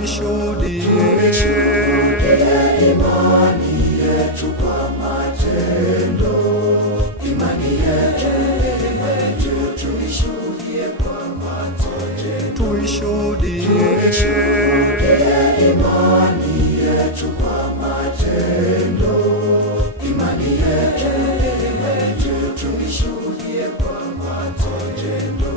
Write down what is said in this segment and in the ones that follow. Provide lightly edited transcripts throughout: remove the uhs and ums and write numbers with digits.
tuishuhudie imani yetu kwa matendo. Imani yetu tuishuhudie kwa matendo. Tuishuhudie imani yetu kwa matendo. Imani yetu tuishuhudie kwa matendo.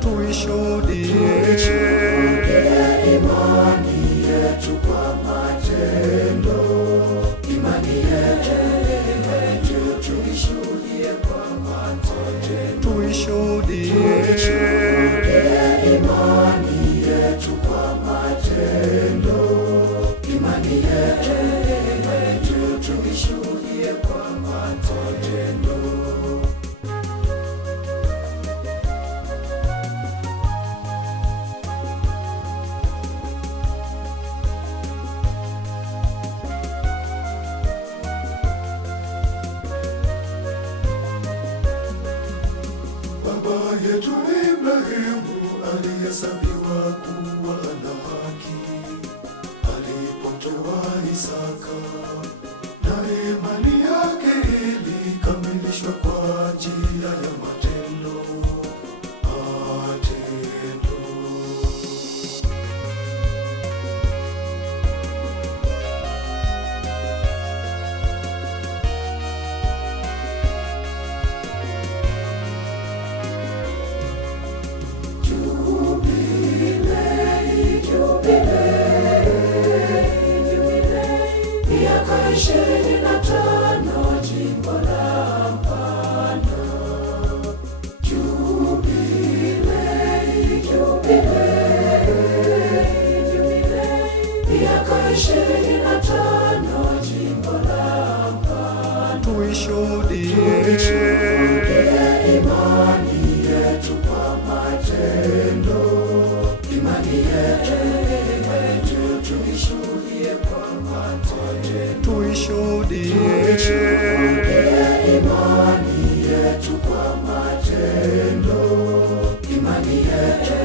Tuishuhudie imani yetu kwa matendo. Imani yetu tuishuhudie kwa matendo. Tuishuhudie imani yetu kwa matendo. Imani yetu tuishuhudie kwa matendo. Yetu Ibrahimu alihesabiwa kuwa ana haki alipotoa Isaka, na imani yake ilikamilishwa kwa njia ya matendo. Tuishuhudie imani yetu kwa matendo. Imani yetu tuishuhudie kwa matendo. Tuishuhudie imani yetu kwa matendo. Imani yetu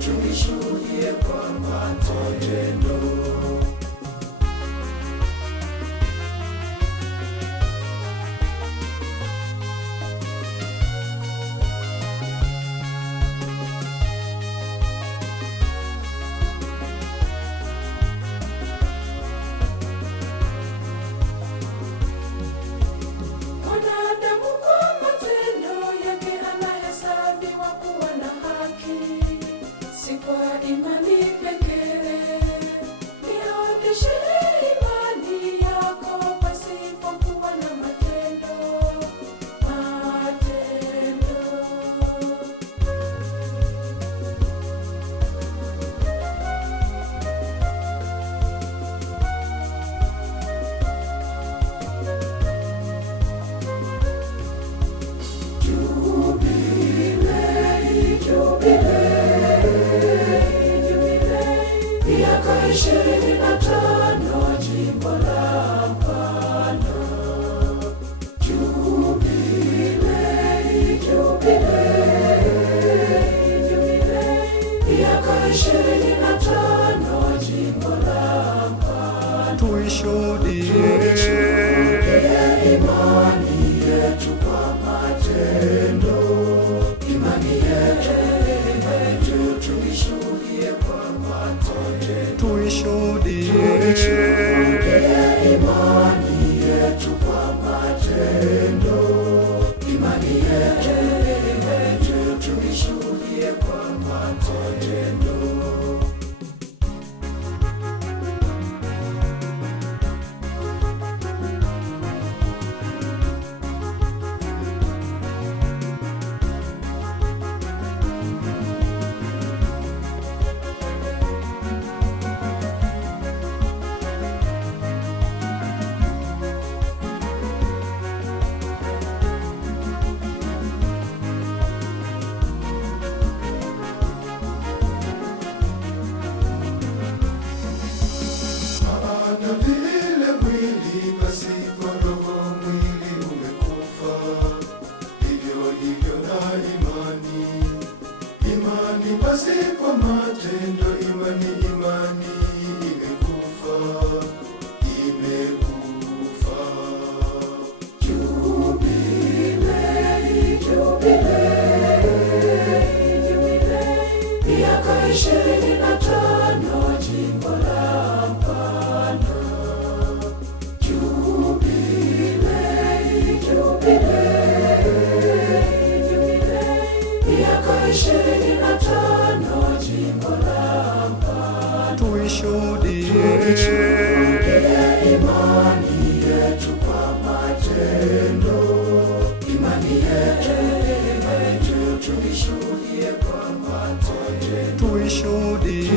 tuishuhudie kwa matendo. imani yetu kwa matendo, imani yetu tuishuhudie kwa matendo, tuishuhudie imani yetu kwa matendo, imani yetu tuishuhudie kwa matendo. Na vile mwili pasipo roho, mwili umekufa, hivyo hivyo na imani. Imani pasipo matendo, imani imekufa, imekufa. Jubilei, jubilei, miaka 25 jimbo la Mpanda. Jubilei, miaka 25 jimbo la Mpanda. Tuishuhudie imani yetu kwa matendo, imani yetu tuishuhudie kwa matendo, tuishuhudie